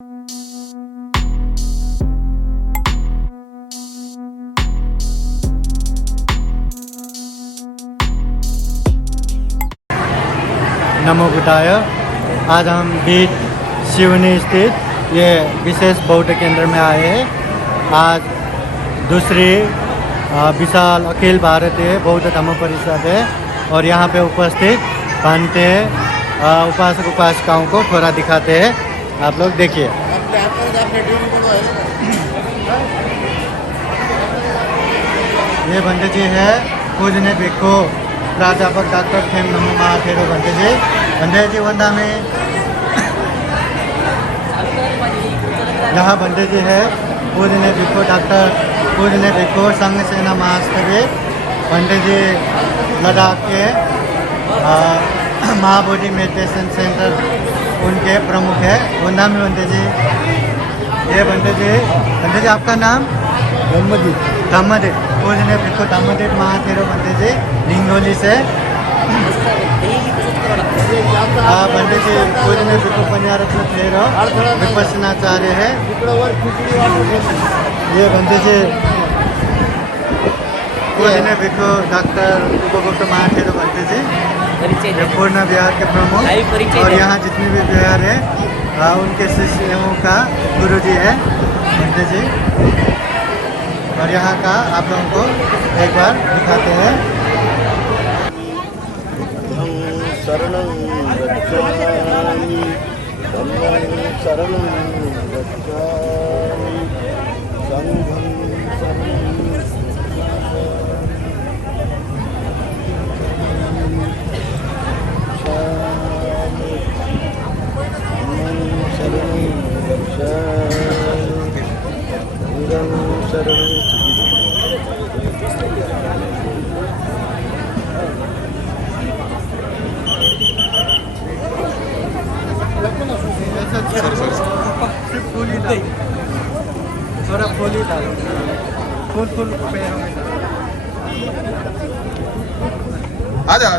नमो बुद्धाय। आज हम बीच शिवनी स्थित ये विशेष बौद्ध केंद्र में आए हैं। आज दूसरी विशाल अखिल भारतीय बौद्ध धम्म परिषद है और यहाँ पे उपस्थित भांते उपासक उपासिकाओं को थोड़ा दिखाते हैं। आप लोग देखिए। ये बंदे जी है पूजनीय भिक्खु प्राध्यापक डॉक्टर खेम नमो महाथेरो बंदे जी वंदा में यहाँ बंदे जी है पूजनीय भिक्खु डॉक्टर पूजनीय भिक्खु संघ सेना महास्तरीय बंदे जी लद्दाख के महाबोधि मेडिटेशन सेंटर उनके प्रमुख है। वंदा में बंदे जी, ये बंदे जी आपका नाम? धम्मदेव पूजनीय भिक्खु धम्मदेव महाथेरो बंदे जी लिंगोली से। बंदे जी पूजनीय भिक्खु पंजारत्न थेरो विपස්සनाचार्य है। ये बंदे जी पूजनीय भिक्खु डॉक्टर उपगुप्त महाथेरो बंदे जी पूर्ण बिहार के प्रमुख और यहाँ जितने भी बिहार है उनके शिष्यों का गुरु जी है बंदे जी। और यहाँ का आप लोगों को एक बार दिखाते हैं। शरणं गच्छामि धम्मं शरणं गच्छामि संघं शरणं गच्छामि धम्मं शरणं गच्छामि संघं शरणं थोड़ा फूली डालो, फूल पैरों में आ जाओ।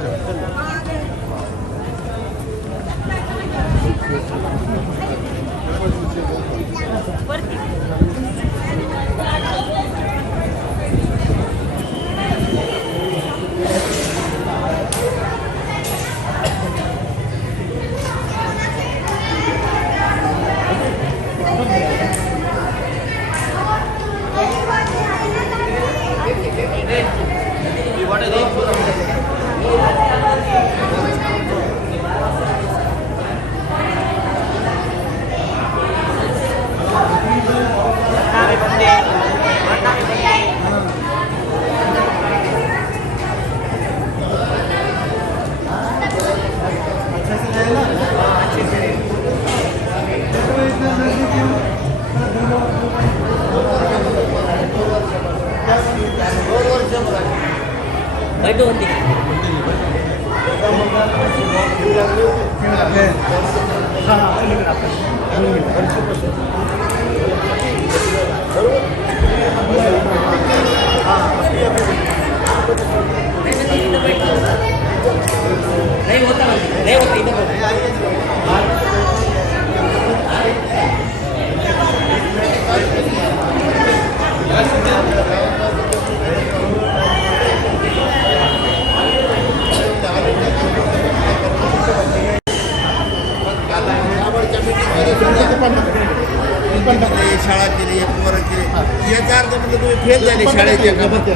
शाळा केली पोरं केली याचा अर्थ म्हणजे तुम्ही फेल झाले शाळेच्या कामात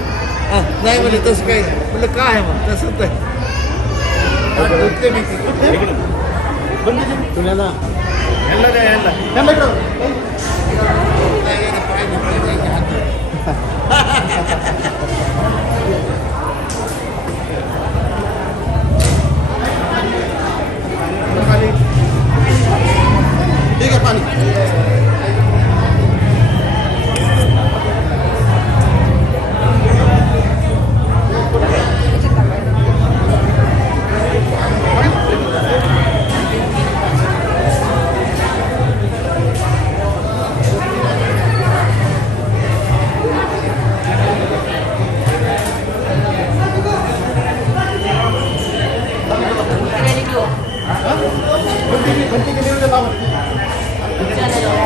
नाही म्हणजे तसं काही म्हणलं काय आहे मग तसंच ठीक आहे पाणी Gracias.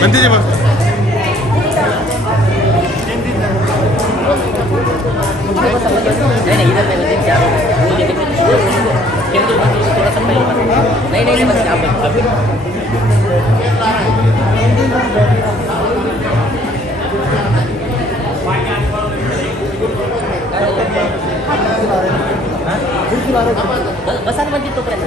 बनते मग नहीं इधर में बस चार वो जगह पे केंद्र में थोड़ा सा पहले नहीं बस आप अभी बसान म्हणजे तोपर्यंत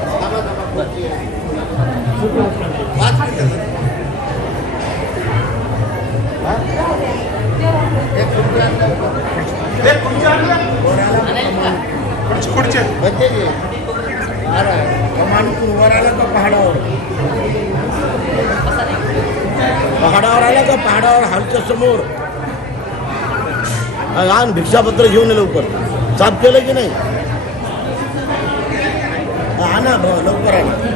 पुढचे मानपूर वर आला का पहाडावर पहाडावर आला का पहाडावर हॉलच्या समोर आण भिक्षापत्र घेऊन ये लवकर साफ केलं की नाही आणा लवकर आणा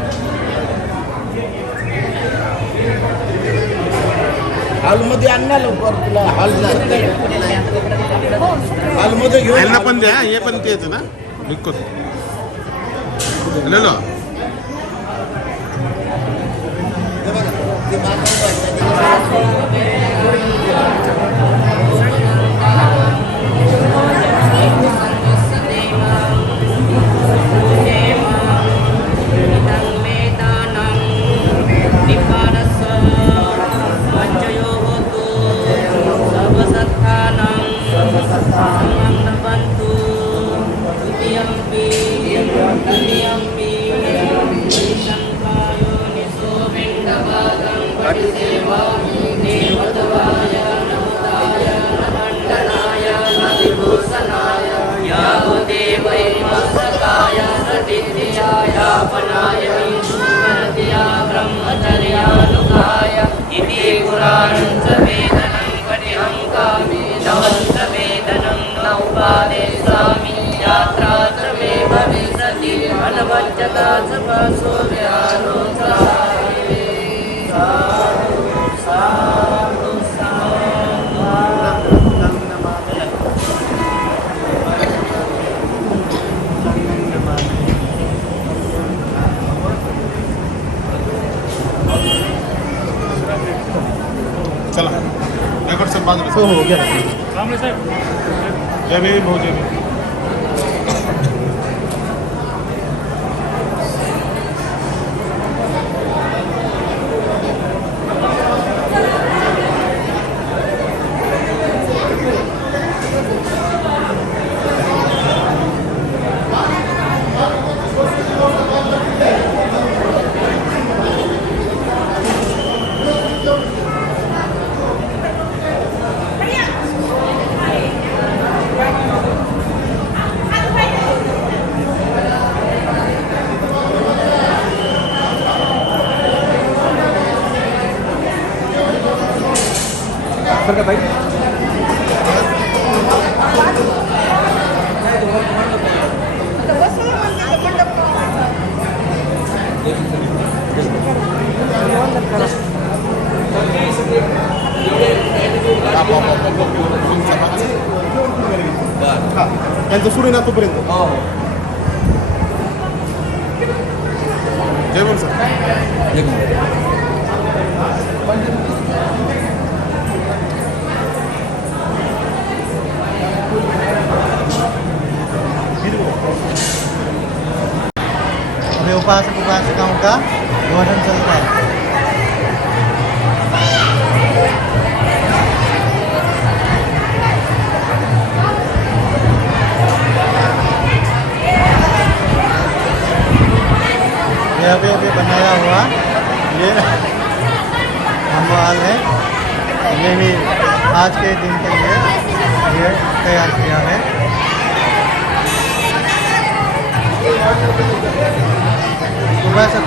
हॉलमध्ये आण ना लवकर तुला हॉलमध्ये घेऊन यांना पण द्या हे पण तेच ना बिलकुल लो ब्रह्मचर्यानुगाय इति पुराणं वेदनं कटिहं कामि नवन्तवेदनं नौपादेशामि यात्रा च मे भविष्यति अनवज्जता च पशो व्यारोचाये साधु चला रेकॉर्ड सब बाजूला हो हो घ्या जय भीम भाऊ जय भीम बरं का बाई त्यांचं सुरू ना तोपर्यंत जय बोल सर अभी उपासकों का भोजन चल रहा है ये अभी बनाया हुआ ये अम्बाल है ये ही आज के दिन के लिए ये तैयार किया है उपासक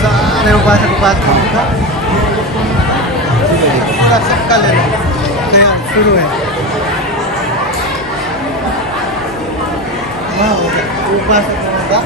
सारे उपासकों का पूरा सबका ले लो शुरू है हाँ हो गया उपासकों का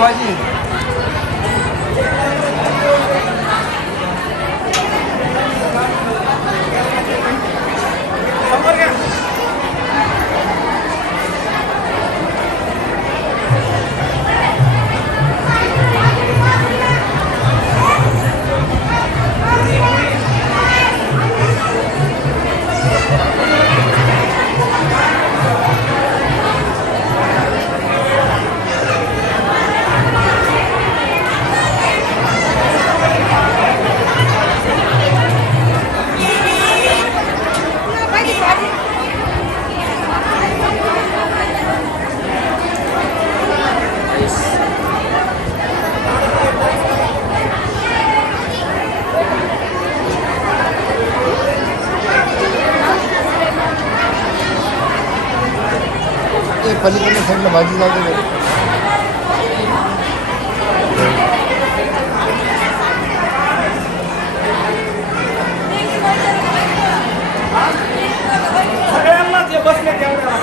भाजी पलीकडल्या साईडला भाजी जाऊ दे सगळ्यांना जे बसले तेवढ्या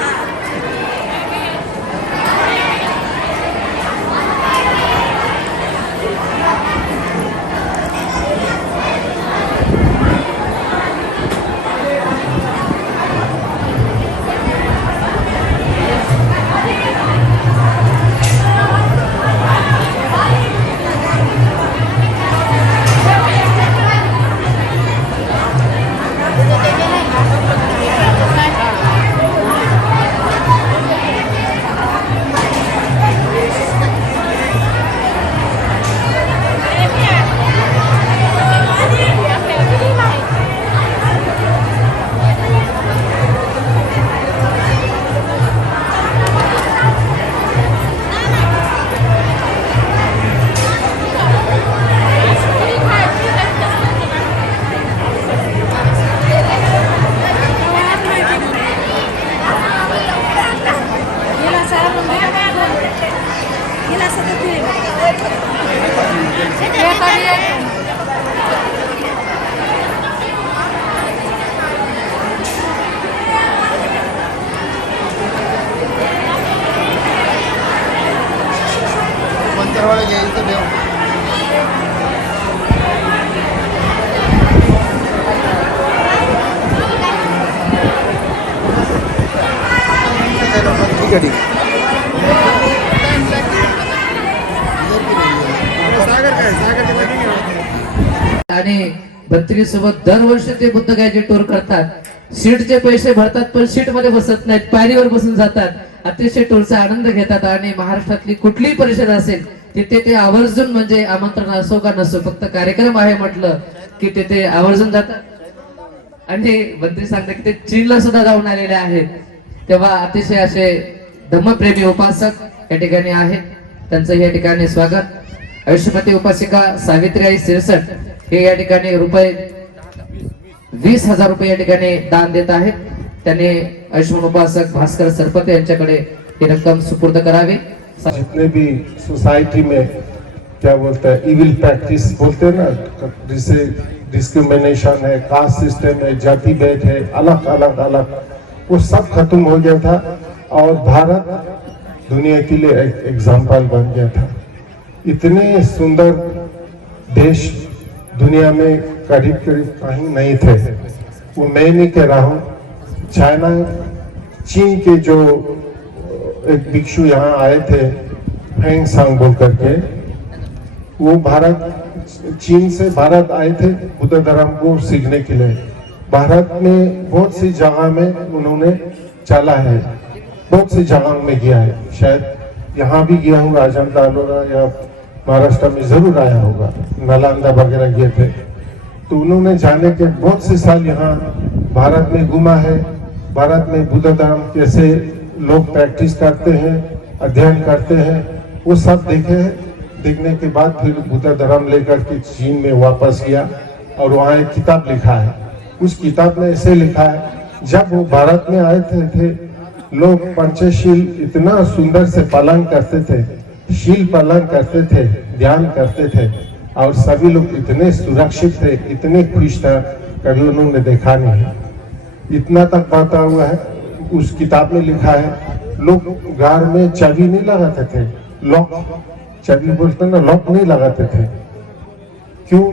मंत्रवाडा घ्यायचं देव ठीक आहे ठीक आणि भत्रिकी सोबत दरवर्षी ते बुद्ध गायचे टूर करतात सीटचे पैसे भरतात पण सीट मध्ये बसत नाहीत पायरीवर बसून जातात अतिशय टूरचा आनंद घेतात आणि महाराष्ट्रातली कुठलीही परिषद असेल तिथे ते आवर्जून म्हणजे आमंत्रण असो का नसो फक्त कार्यक्रम आहे म्हटलं की तिथे आवर्जून जातात आणि मंत्री सांगतात की ते चीनला सुद्धा जाऊन आलेले आहेत तेव्हा अतिशय असे धम्मप्रेमी उपासक या ठिकाणी आहेत त्यांचं या ठिकाणी स्वागत आयुष्यपती उपासिका सावित्रीबाई सिरसट हे या ठिकाणी रुपये 20,000 रुपये या ठिकाणी दान देत आहेत त्यांनी आयुष्यमान उपासक भास्कर सरपते यांच्याकडे ही रक्कम सुपूर्द करावी जितने भी सोसाइटी में क्या बोलते हैं इविल प्रैक्टिस बोलते हैं ना जिसे डिस्क्रिमिनेशन है कास्ट सिस्टम है जाति भेद है अलग अलग अलग वो सब खत्म हो गया था और भारत दुनिया के लिए एक एग्जाम्पल बन गया था इतने सुंदर देश दुनिया में करीब करीब कहीं नहीं थे वो मैं नहीं कह रहा हूँ चाइना चीन के जो एक भिक्षु यहाँ आए थे फेंग सांग बोल करके वो भारत चीन से भारत आए थे बुद्ध धर्म को सीखने के लिए भारत में बहुत सी जगह में उन्होंने चला है बहुत सी जगह में गया है शायद यहाँ भी गया होगा अजंता अलोरा या महाराष्ट्र में जरूर आया होगा नालंदा वगैरह गए थे तो उन्होंने जाने के बहुत से साल यहाँ भारत में घूमा है भारत में बुद्ध धर्म कैसे लोग प्रैक्टिस करते हैं अध्ययन करते हैं वो सब देखे हैं देखने के बाद फिर बुद्ध धर्म लेकर के चीन में वापस गया और वहाँ एक किताब लिखा है उस किताब में ऐसे लिखा है जब वो भारत में आए थे लोग पंचशील इतना सुंदर से पालन करते थे शील पालन करते थे ध्यान करते थे और सभी लोग इतने सुरक्षित थे इतने खुश था कभी उन्होंने देखा नहीं इतना तक बाता हुआ है उस किताब में लिखा है लोग घर में चाबी नहीं लगाते थे लॉक चाबी बोलते ना लॉक नहीं लगाते थे। क्यों?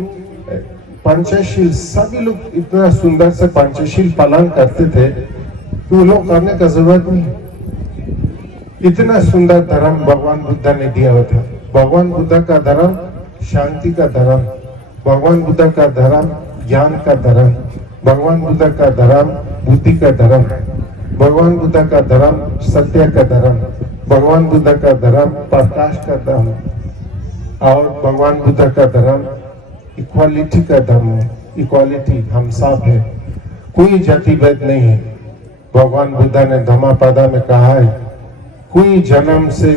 पंचशील सभी लोग इतना सुंदर से पंचशील पालन करते थे कि वो लोग करने का जरूरत नहीं। इतना सुंदर धर्म भगवान बुद्ध ने दिया हुआ था। भगवान बुद्ध का धर्म शांति का धर्म, भगवान बुद्ध का धर्म ज्ञान का धर्म, भगवान बुद्ध का धर्म बुद्धि का धर्म, भगवान बुद्ध का धर्म सत्य का धर्म, भगवान बुद्ध का धर्म प्रकाश का धर्म, और भगवान बुद्ध का धर्म इक्वालिटी का धर्म है। इक्वालिटी हम सब है, कोई जाति भेद नहीं है। भगवान बुद्ध ने धम्मपद में कहा है कोई जन्म से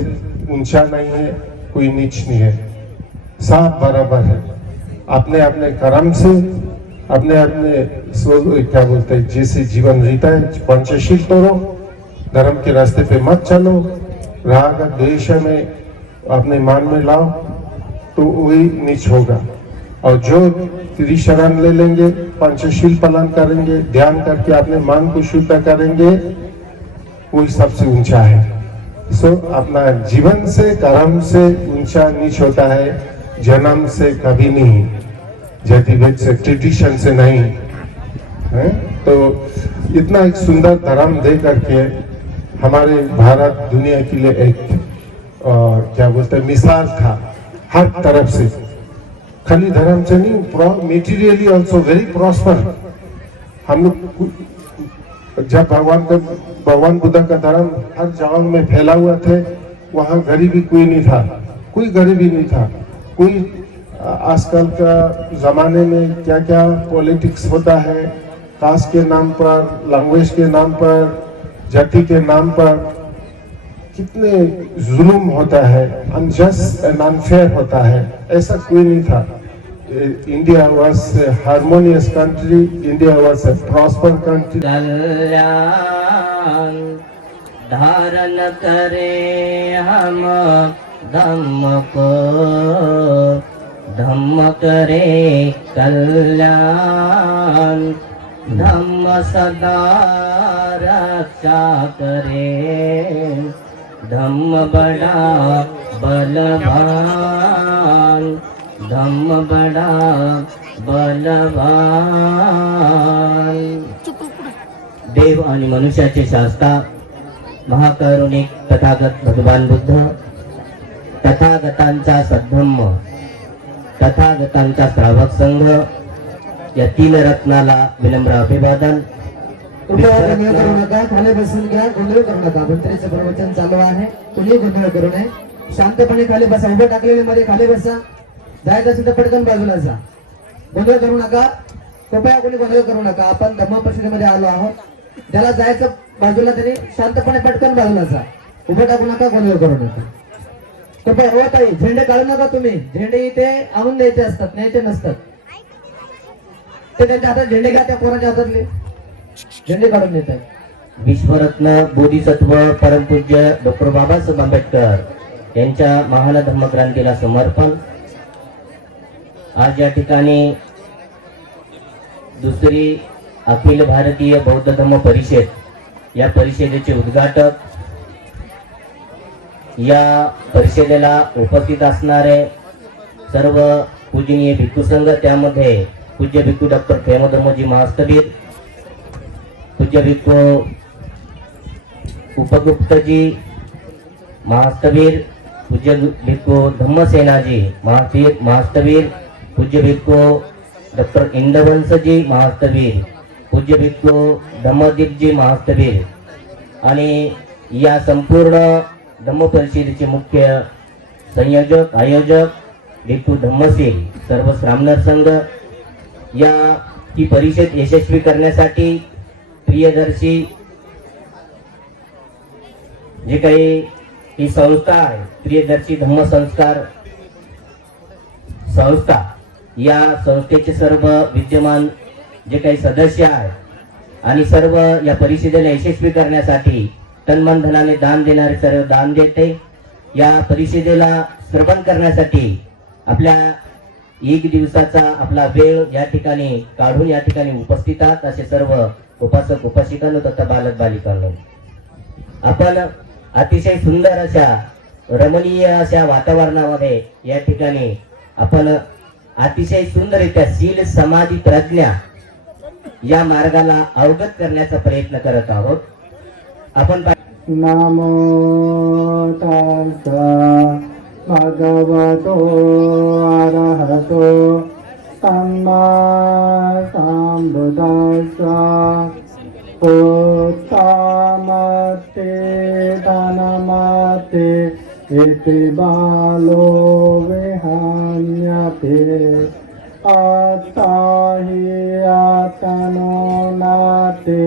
ऊंचा नहीं है, कोई नीच नहीं है, सब बराबर है। अपने अपने कर्म से अपने अपने क्या बोलते हैं जैसे जीवन जीता है, पंचशील तोड़ो, धर्म के रास्ते पे मत चलो, राग द्वेष में अपने मान में लाओ तो वही नीच होगा। और जो त्रिशरण ले लेंगे, पंचशील पालन करेंगे, ध्यान करके अपने मन को शुद्ध करेंगे, वही सबसे ऊंचा है। सो अपना जीवन से कर्म से ऊंचा नीच होता है, जन्म से कभी नहीं, जाति भेद से ट्रेडिशन से नहीं है। तो इतना एक सुंदर धर्म दे करके हमारे भारत दुनिया के लिए एक क्या बोलते हैं मिसाल था हर तरफ से, खाली धर्म से नहीं, मेटीरियली ऑल्सो वेरी प्रॉस्पर। हम लोग जब भगवान बुद्ध का धर्म हर जगह में फैला हुआ थे, वहाँ गरीबी कोई नहीं था, कोई गरीबी नहीं था। कोई आजकल का जमाने में क्या क्या पॉलिटिक्स होता है, कास्ट के नाम पर, लैंग्वेज के नाम पर, जाति के नाम पर कितने जुल्म होता है, अनजस्ट एंड अनफेयर होता है, ऐसा कोई नहीं था। India was a harmonious country, India was a prosper country. कल्याण धारण करे हम धम्म को, धम्म करे कल्याण, धम्म सदा रक्षा करे, धम्म बड़ा बलवान, धम्म बड़ा बलवान। देव आणि मनुष्याचे शास्ता महाकरुणिक तथागत भगवान बुद्ध, तथागतांचा सद्धम्म, तथागतांचा श्रावक संघ, या तीन रत्नाला विनम्र अभिवादन। कृपया गोंधळ करू नका, खाली बसून घ्या, गोंधळ करू नका। मंत्रीचं प्रवचन चालू आहे, कुणी गोंधळ करू नये, शांतपणे खाली बसा, उभे टाकलेले मध्ये खाली बसा, जायचं असेल तर पटकन बाजूला जा, गोंधळ करू नका, कृपया कोणी गोंधळ करू नका। आपण धम्म परिषदेमध्ये आलो आहोत, ज्याला जायचं बाजूला तरी शांतपणे पटकन बाजूला जा, उभे टाकू नका, गोंधळ करू नका। कृपया हो ताई, झेंडे काढू नका तुम्ही, झेंडे इथे आणून द्यायचे असतात, न्यायचे नसतात। ते त्यांच्या हातात झेंडे घ्या, त्या पोराच्या हातातले झेंडे काढून देत आहे। विश्वरत्न बोधिसत्व परमपूज्य डॉक्टर बाबासाहेब आंबेडकर यांच्या महान धम्मक्रांतीला समर्पण। आज या ठिकाणी दुसरी अखिल भारतीय बौद्ध धम्म परिषद, या परिषदेचे उद्घाटक, या परिषदेला उपस्थित असणारे सर्व पूजनीय भिक्खू संघ, त्यामध्ये पूज्य भिक्खू डॉक्टर प्रेमधर्मजी महास्तवीर, पूज्य भिक्खू उपगुप्तजी महास्तवीर, पूज्य भिक्खू धम्मसेनाजी महास्तवीर, पूज्य भिक्खू डॉक्टर इंदवंशजी महास्तवीर, पूज्य भिक्खू धम्मदीपजी महास्तवीर, आणि या संपूर्ण धम्म परिषदेचे मुख्य संयोजक आयोजक भिक्खू धम्मशील सर्व श्रामणर संघ। या ही परिषद यशस्वी करण्यासाठी प्रियदर्शी जे काही ही संस्था आहे, प्रियदर्शी धम्म संस्कार संस्था, या संस्थेचे सर्व विद्यमान जे काही सदस्य आहेत आणि सर्व या परिषदेला यशस्वी करण्यासाठी तन्मन धनाने दान देणारे सर्व दान देते। या परिषदेला श्रवण करण्यासाठी आपल्या एक दिवसाचा आपला वेळ या ठिकाणी काढून या ठिकाणी उपस्थित आहात असे सर्व उपासक उपासिकांनो तथा बालक बालिकांनो, आपण अतिशय सुंदर अशा रमणीय अशा वातावरणामध्ये या ठिकाणी आपण अतिशय सुंदररित्या शील समाधी प्रज्ञा या मार्गाला अवगत करण्याचा प्रयत्न करत आहोत. आपण नमो तस्सा भगवतो अरहतो सम्मा सम्बुद्धास्सा उत्तमते धनमते इति बालो विहन्यते अत्ताहि आत्मनो नाते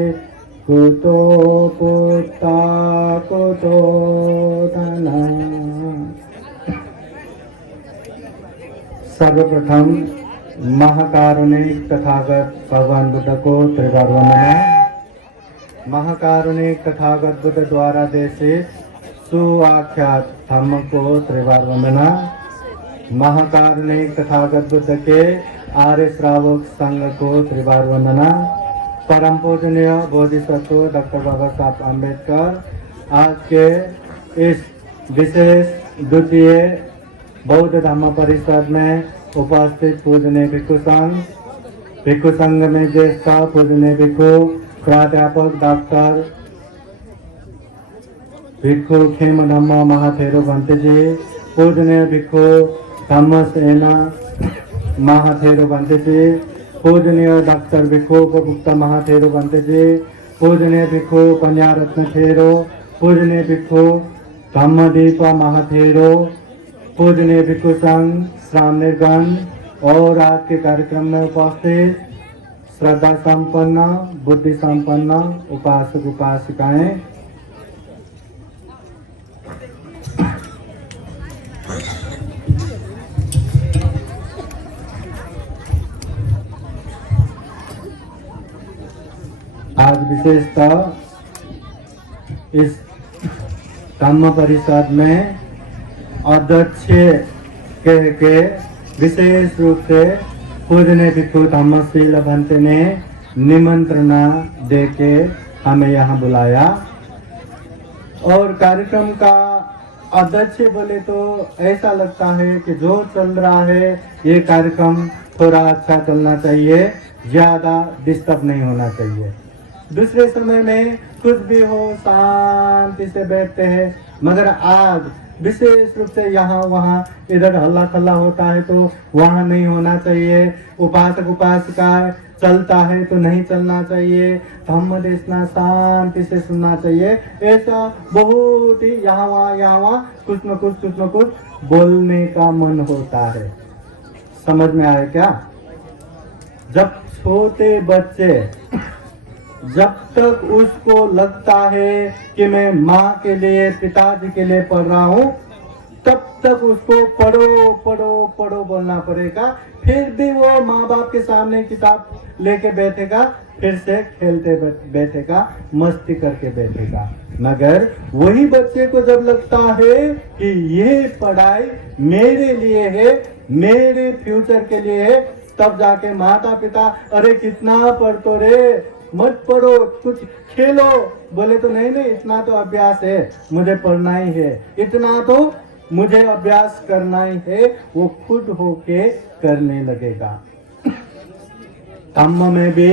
कुतो पुत्ता कुतो धना. सर्वप्रथम महाकारुणिक तथागत भगवान बुद्ध को त्रिवार वंदना. महाकारुणिक तथागत बुद्ध द्वारा देशित सुआख्यात धम्म को त्रिवार वंदना. महाकारुणिक तथागत बुद्ध के आर्य श्रावक संघ को त्रिवार वंदना. परम पूजनीय बोधिसत्व डॉक्टर बाबा साहब अम्बेडकर आज के इस विशेष द्वितीय बौद्ध धम्म परिषद में उपस्थित पूजनीय भिक्षु संघ में ज्येष्ठ पूजनीय भिक्षु प्राध्यापक डॉक्टर भिक्षु खेम धम्म महाथेरो भंते जी, पूजनीय भिक्षु धम्म सेना महाथेरो भंते जी, पूजनीय डॉक्टर भिक्षु गुप्ता महाथेरो भंते जी, पूजनीय भिक्षु पंजा रत्न थेरो, पूजनीय भिक्षु धम्मदीप महाथेरो, पूजनीय भिक्षु संघ श्रावणगण और आज के कार्यक्रम में उपस्थित श्रद्धा संपन्न बुद्धि संपन्न उपासक उपासिकाएं, आज विशेषतः इस धम्म परिषद में अध्यक्ष के विशेष रूप से पूजनीय भिक्षु धम्मशील भंते ने निमंत्रण दे के हमें यहाँ बुलाया. और कार्यक्रम का अध्यक्ष बोले तो ऐसा लगता है कि जो चल रहा है ये कार्यक्रम थोड़ा अच्छा चलना चाहिए, ज्यादा डिस्टर्ब नहीं होना चाहिए. दूसरे समय में कुछ भी हो शांति से बैठते हैं, मगर आज विशेष रूप से यहाँ वहाँ इधर हल्ला खल्ला होता है तो वहाँ नहीं होना चाहिए. उपासक उपासिका चलता है तो नहीं चलना चाहिए. धम्म देशना शांति से सुनना चाहिए. ऐसा बहुत ही यहाँ वहाँ कुछ न कुछ बोलने का मन होता है. समझ में आए क्या? जब छोटे बच्चे जब तक उसको लगता है कि मैं माँ के लिए पिताजी के लिए पढ़ रहा हूँ, तब तक उसको पढ़ो पढ़ो पढ़ो बोलना पड़ेगा. फिर भी वो माँ बाप के सामने किताब लेके बैठेगा, फिर से खेलते बैठेगा, मस्ती करके बैठेगा. मगर वही बच्चे को जब लगता है कि ये पढ़ाई मेरे लिए है, मेरे फ्यूचर के लिए है, तब जाके माता पिता अरे कितना पढ़तो रे, मत पढ़ो, कुछ खेलो. बोले तो नहीं इतना तो अभ्यास है, मुझे पढ़ना ही है, इतना तो मुझे अभ्यास करना ही है. वो खुद होके करने लगेगा. धम्म में भी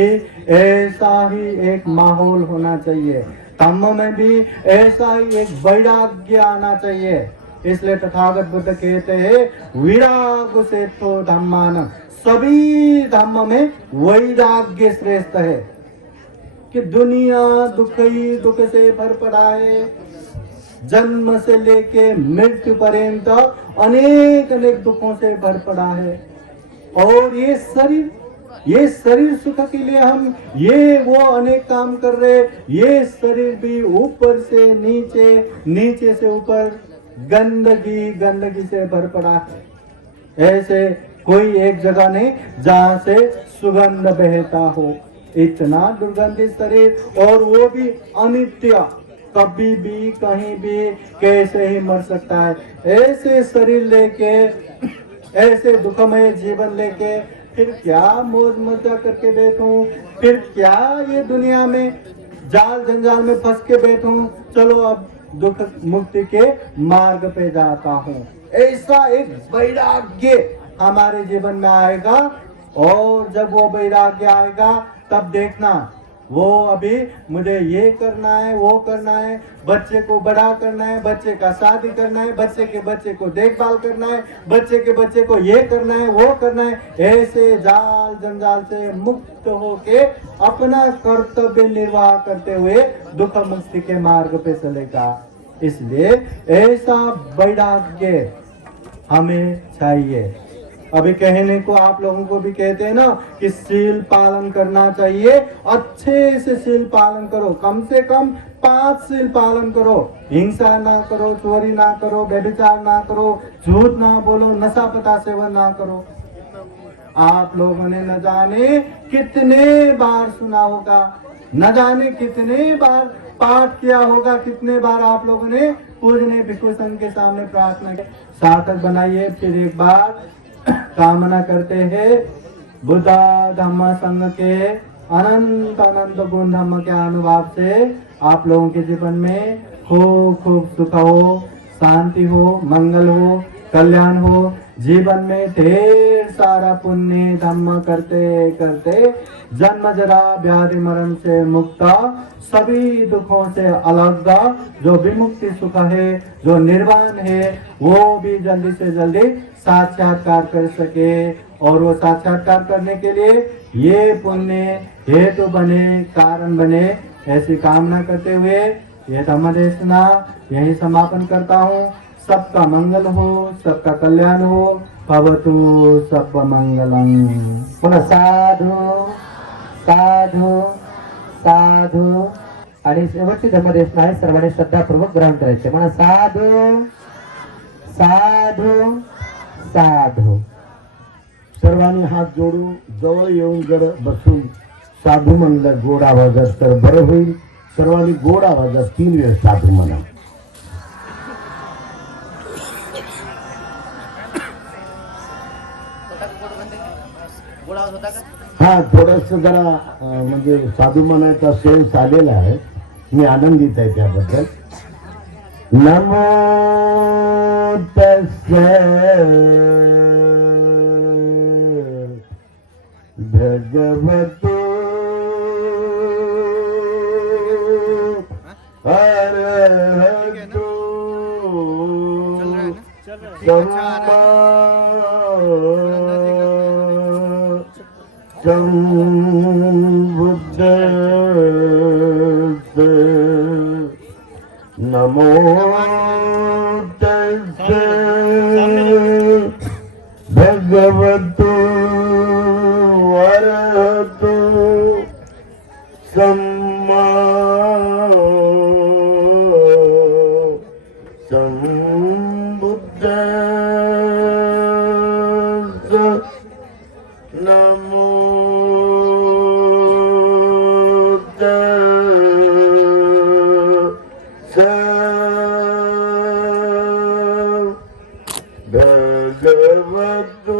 ऐसा ही एक माहौल होना चाहिए. धम्म में भी ऐसा ही एक वैराग्य आना चाहिए. इसलिए तथागत बुद्ध कहते हैं विराग से तो धम्मान. सभी धम्म में वैराग्य श्रेष्ठ है. कि दुनिया दुख ही दुख से भर पड़ा है. जन्म से लेके मृत्यु पर्यंत अनेक दुखों से भर पड़ा है. और ये शरीर सुख के लिए हम ये वो अनेक काम कर रहे. ये शरीर भी ऊपर से नीचे, नीचे से ऊपर गंदगी से भर पड़ा है. ऐसे कोई एक जगह नहीं जहाँ से सुगंध बहता हो. इतना दुर्गंधित शरीर, और वो भी अनित्य, कभी भी कहीं भी कैसे ही मर सकता है. ऐसे शरीर लेके, ऐसे दुखमय जीवन लेके फिर क्या मौज मजा करके बैठूं, फिर क्या ये दुनिया में जाल जंजाल में फंस के बैठूं. चलो अब दुख मुक्ति के मार्ग पे जाता हूँ। ऐसा एक वैराग्य हमारे जीवन में आएगा, और जब वो वैराग्य आएगा तब देखना, वो अभी मुझे ये करना है, वो करना है, बच्चे को बड़ा करना है, बच्चे का शादी करना है, बच्चे के बच्चे को देखभाल करना है, बच्चे के बच्चे को ये करना है, वो करना है, ऐसे जाल जंजाल से मुक्त होके अपना कर्तव्य निर्वाह करते हुए दुख मुक्ति के मार्ग पे चलेगा। इसलिए ऐसा वैराग्य हमें चाहिए। अभी कहने को आप लोगों को भी कहते हैं ना कि शील पालन करना चाहिए, अच्छे से शील पालन करो, कम से कम 5 शील पालन करो। हिंसा ना करो, चोरी ना करो, व्यभिचार ना करो, झूठ ना बोलो, नशा पता सेवन ना करो। आप लोगों ने न जाने कितने बार सुना होगा, न जाने कितने बार पाठ किया होगा, कितने बार आप लोगों ने पूजने भिक्षु संघ के सामने प्रार्थना की। सार्थक बनाइए। फिर एक बार कामना करते हैं बुद्धा धम्म संघ के अनंत अनंत गुण धम्म के अनुभव से आप लोगों के जीवन में खूब खूब सुख हो, शांति हो, मंगल हो, कल्याण हो, जीवन में ढेर सारा पुण्य धम्म करते करते जन्म जरा व्याधि मरण से मुक्त, सभी दुखों से अलग, जो विमुक्ति सुख है, जो निर्वाण है, वो भी जल्दी से जल्दी साक्षात्कार कर सके। और वो साक्षात्कार करने के लिए ये पुण्य हेतु बने, कारण बने, ऐसी कामना करते हुए ये धम्म देशना यही समापन करता हूँ। सबका मंगल हो, सबका कल्याण हो, भवतु सब मंगलम। पुन्हा साधू साधू साधू. आणि शेवटची धर्मदेशना आहे, सर्वांनी श्रद्धापूर्वक ग्रहण करायचे. म्हणा साधू साधू साधू. सर्वांनी हात जोडून जवळ येऊन जर बसून साधू म्हणलं गोड आवाजात तर बरं होईल. सर्वांनी गोड आवाजात 3 वेळ साधू म्हणा. हा थोडस जरा म्हणजे साधू म्हणायचा सेन्स आलेला आहे. मी आनंदित आहे त्याबद्दल. नमो तस्से भगवतो अरहतो सम्मा संबुद्धस्से. नमो तस्से भगवतो अरहतो सम्मा संबुद्धस्से. नमो तस्से भगवतो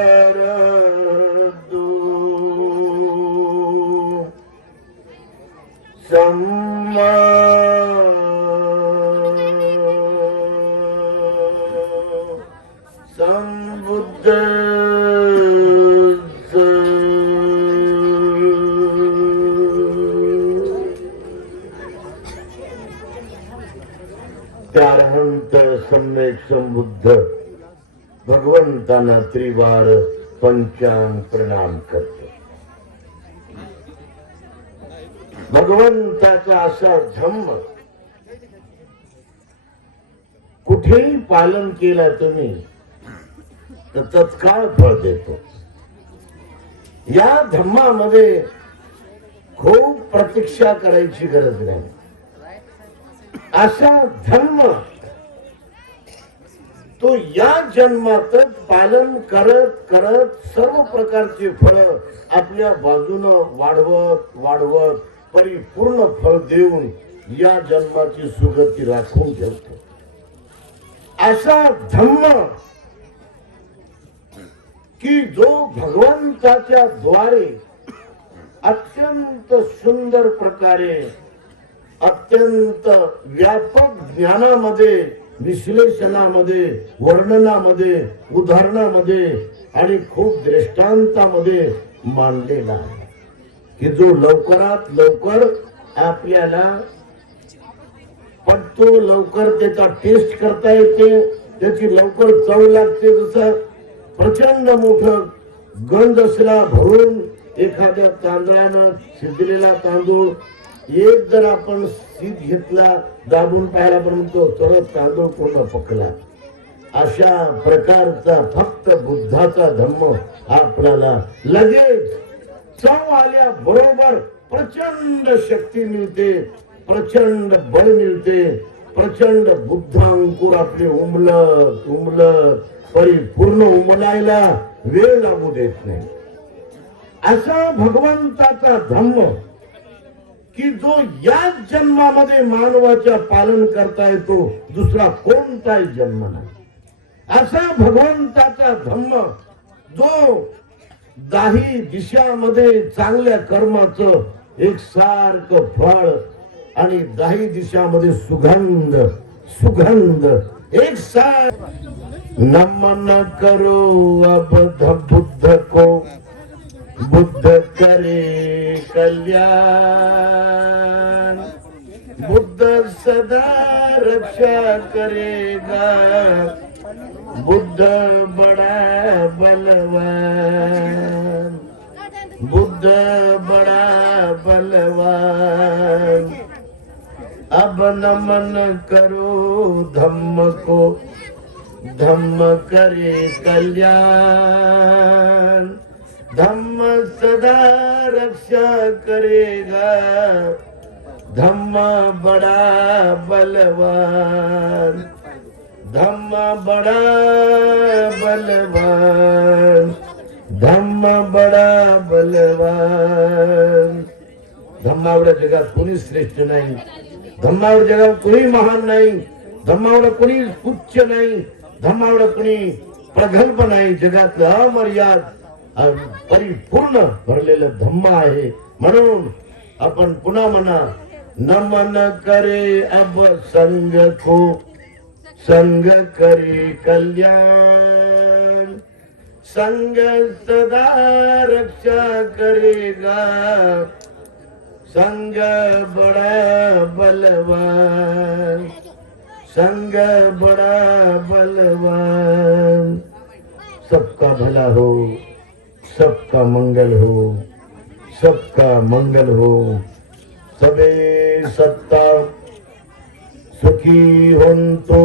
अरहतो सम्मा संबुद्धस्से. त्यारहंत सम्यक संबुद्ध भगवंतांना त्रिवार पंचांग प्रणाम करतो. भगवंताचा असा धम्म कुठेही पालन केला तुम्ही तर तत्काळ फळ देतो. या धम्मामध्ये खूप प्रतीक्षा करायची गरज नाही. असा धम्म तो या जन्मातच पालन करत करत सर्व प्रकारची फळं आपल्या बाजूनं वाढवत वाढवत परिपूर्ण फळ देऊन या जन्माची सुगती राखून ठेवतो. असा धम्म की जो भगवंताच्या द्वारे अत्यंत सुंदर प्रकारे अत्यंत व्यापक ज्ञानामध्ये विश्लेषणामध्ये वर्णनामध्ये उदाहरणामध्ये आणि खूप दृष्टांतामध्ये मांडलेला आहे की जो लवकरात लवकर आपल्याला पटतो, लवकर त्याचा टेस्ट करता येते, त्याची लवकर चव लागते. जसं प्रचंड मोठं गंज असला भरून एखाद्या तांदळानं शिजलेला तांदूळ एक जर आपण शीत घेतला दाबून पाहायला म्हणतो तर तांदूळ पूर्ण पकला. अशा प्रकारचा फक्त बुद्धाचा धम्म आपल्याला लगेच चव आल्या बरोबर प्रचंड शक्ती मिळते, प्रचंड बळ मिळते, प्रचंड बुद्ध अंकुर आपले उमलत परिपूर्ण उमलायला वेळ लागू देत नाही. असा भगवंताचा धम्म की जो याच जन्मामध्ये मानवाच्या पालन करता येतो, दुसरा कोणताही जन्म नाही. असा भगवंताचा धम्म जो दाही दिशामध्ये चांगल्या कर्माचं एक सारखं फळ आणि दाही दिशामध्ये सुगंध सुगंध एक सार. नमन करो अब बुद्ध को, बुद्ध करे कल्याण, बुद्ध सदा रक्षा करेगा, बुद्ध बड़ा बलवान, बुद्ध बड़ा बलवान. अब नमन करो धम्म को, धम्म करे कल्याण, धम्म सदा रक्षा करेगा, धम्म बड़ा बलवान, धम्म बड़ा बलवान, धम्म बड़ा बलवान. धम्मावड्या जगात कोणी श्रेष्ठ नाही, धम्मावड्या जगात कोणी महान नाही, धम्मावड्या कोणी उच्च नाही, धम्मावड्या कोणी प्रगल्भ नाही. जगात अमर्याद परिपूर्ण भरलेलं धम्म आहे. म्हणून आपण पुन्हा म्हणा नमन करे अब संग को, संग करे कल्याण, संग सदा रक्षा करेगा, संग बड़ा बलवान, संग बड़ा बलवान. सबका भला हो, सबका मंगल हो, सबका मंगल हो. सबे सत्ता सुखी होंतो,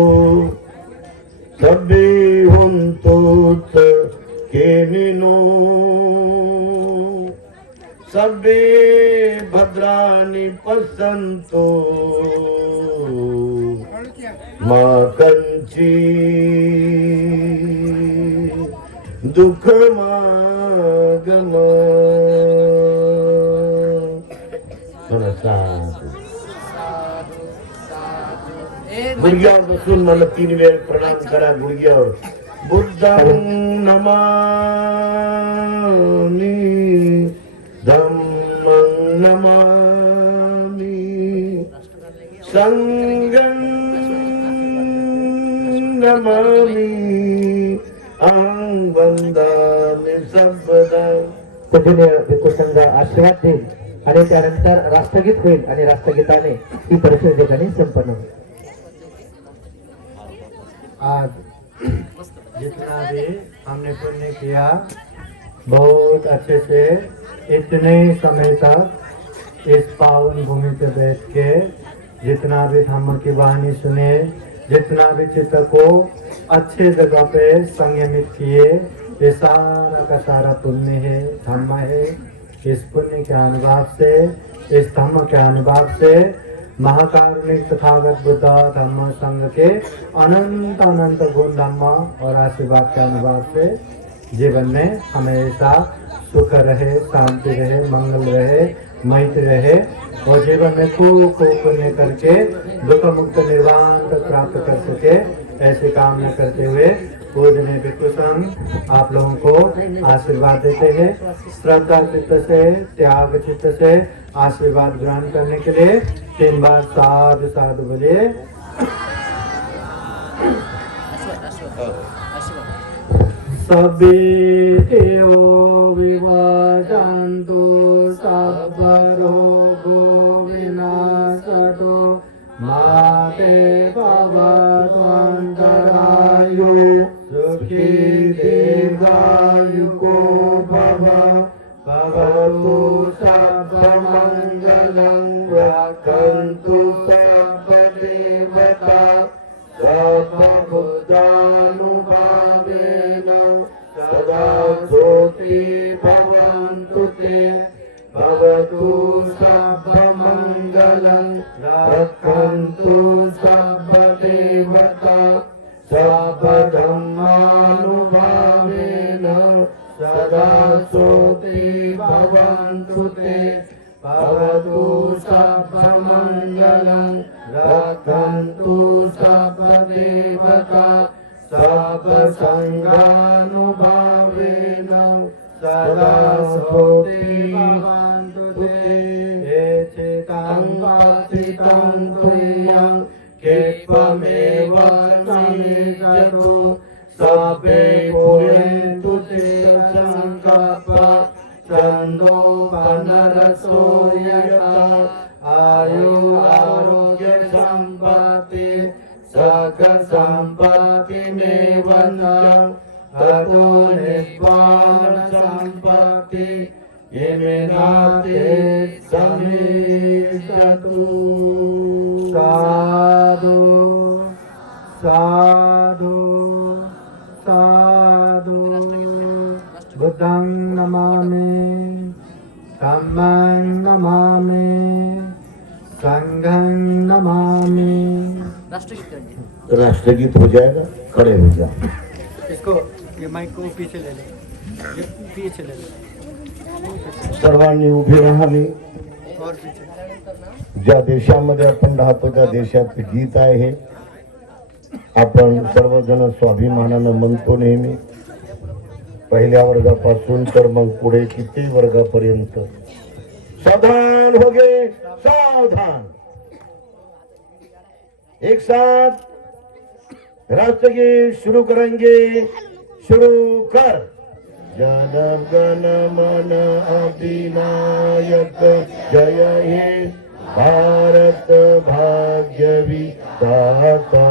सबे होंतोच केनिनो, सबे भद्रानी पसंतो, माकंची दुःख मागम. गुडघ्यावर बसून मला 3 वेळ प्रणाम करा. गुडघ्यावर बुद्धं नमामि, धम्मं नमामि, संघं नमामि, अहं वंदामि सर्वदा. पूजनीय भिक्खू संघ आशीर्वाद देईल आणि त्यानंतर राष्ट्रगीत होईल आणि राष्ट्रगीताने ही परिषद ठिकाणी संपन्न होईल. आज जितना भी हमने पुण्य किया बहुत अच्छे से इतने समय तक इस पावन भूमि पे बैठ के जितना भी धम्म की वाणी सुने, जितना भी चित्त को अच्छे जगह पे संयमित किए, ये सारा का सारा पुण्य है, धम्म है. इस पुण्य के अनुभव से, इस धम्म के अनुभव से महाकारुणिक तथागत बुद्ध धम्म संघ के अनंत अनंत गुण धम्म और आशीर्वाद के अनुभव से जीवन में हमेशा सुख रहे, शांति रहे, मंगल रहे, मैत्री रहे और जीवन में खूब पुण्य करके दुख मुक्त निर्वाण प्राप्त कर सके, ऐसी कामना करते हुए पूजनीय भिक्षु संघ आप लोगों को आशीर्वाद देते हैं। श्रद्धा चित्त से, त्याग चित्त से आशीर्वाद ग्रहण करने के लिए 3 बार साधु साधु बोलिए। सभी देवो विवादन्तु सब रोगो विनाशतो माते भवत्वन्तरायो सुखी दीर्घायुको भव भवतु सर्वमङ्गलं रक्षन्तु सर्वदेवता सर्वभूतानुभावेन सदा सोऽपि भवन्तु ते भवतु सर्वमङ्गलं रक्षन्तु सर्वदेवता सर्वधर्मानुभावेन सदा सोऽपि भवन्तु ते भवतु सर्वमङ्गलं रक्षन्तु सर्वदेवता सर्वसङ्गानुभावेन सदा सोऽपि भवन्तु ते एचितं पातितं तुल्यं केत्वमेव समेततो सर्वे पूरयन्तु ते संकल्पा चन्दो वनरसो यथा आयु आरोग्य सम्पत्ति सग सम्पत्ति मेव न ततो निर्वाण सम्पत्ति येनाते समेततु। साधु साधु साधु। बुद्धं नमामि, धम्मं नमामि, संघं नमामि। राष्ट्रगीत हो जाएगा, खड़े हो जाओ। इसको ये माइक को पीछे ले ले, पीछे ले ले, सर्वांनी उभे राहावे। और पीछे। ज्या देशामध्ये आपण राहतो त्या देशात गीत आहे हे आपण सर्वजण स्वाभिमानानं म्हणतो नेहमी, पहिल्या वर्गापासून तर मग पुढे किती वर्गापर्यंत। सावधान हो गए, सावधान। एक साथ राष्ट्रगीत शुरू करेंगे, शुरू कर। जन गण मन अधिनायक जय हे भारत भाग्य विधाता।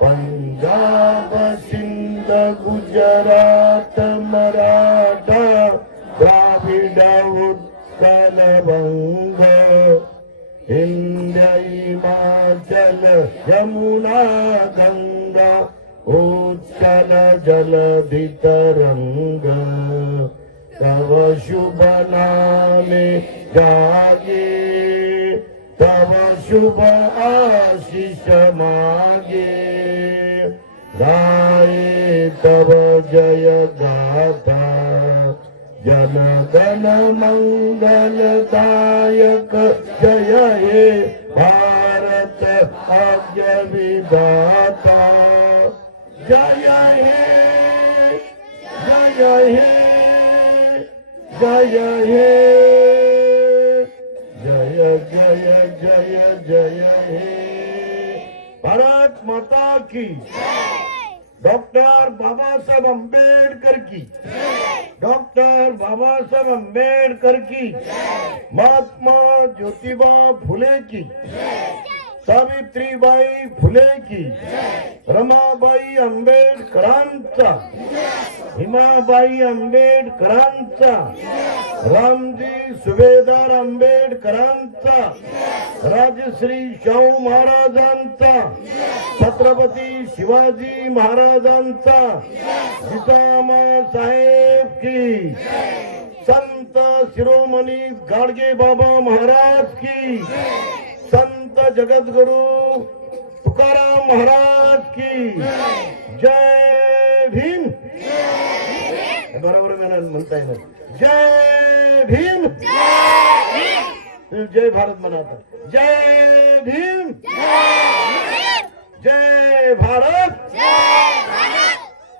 पंजाब सिंध गुजरात मराठा द्राविड उत्कल बंग हिंद हिमाचल यमुना गंगा उच्चल जलधि तरंग तव शुभ नामे जागे तव शुभ आशीष मागे गाये तव जय गाथा जन गण मंगलदायक जय हे भारत भाग्य विधाता। जय हे जय हे जय हे जय जय जय जय हे भारत माता की, डॉक्टर बाबा साहेब अम्बेडकर की, डॉक्टर बाबा साहेब अम्बेडकर की, महात्मा ज्योतिबा फुले की, सावित्रीबाई फुले की, रमाबाई आंबेडकरांचा, हिमाबाई आंबेडकरांचा, रामजी सुभेदार आंबेडकरांचा, राजश्री शाहू महाराजांचा, छत्रपती शिवाजी महाराजांचा, जिजामा साहेब की, संत शिरोमणी गाडगे बाबा महाराज की, संत जगद्गुरु तुकाराम महाराज की जय भीम। बरोबर म्हणता येणार, जय भीम, जय भारत म्हणाता, जय भीम, जय भारत,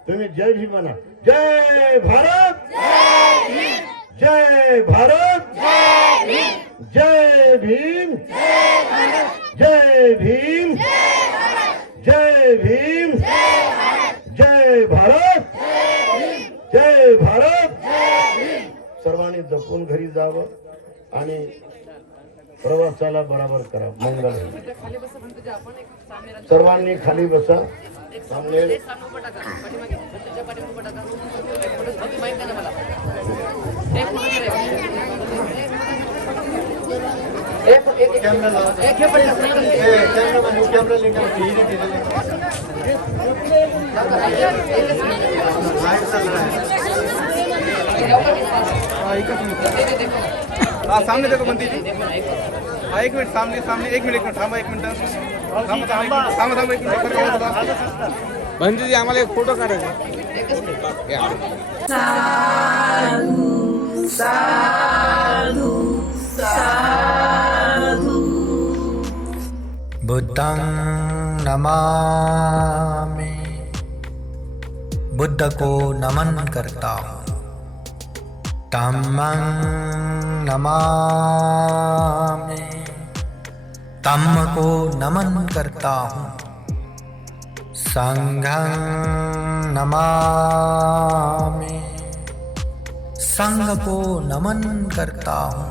तुम्ही जय भीम म्हणा. जय भारत, जय भारत, जय भीम, जय भीम, जय भीम, जय भारत, जय भारत. सर्वांनी जपून घरी जावं आणि प्रवासाला बराबर करा. मंगल हो. सर्वांनी खाली बसा. सामने कैमरा लेकर सामने देखो बंदी जी. हाँ, एक मिनट सामने सामने एक मिनट थांबा. एक मिनिट थांबा एक मिनिट. बंदी जी आम्हाला एक फोटो काढायचा. बुद्धं नमामि. बुद्ध को नमन करता हूँ. धम्मं नमामि. धम्म को नमन करता हूँ. संघं नमामि. संघ को नमन करता हूँ.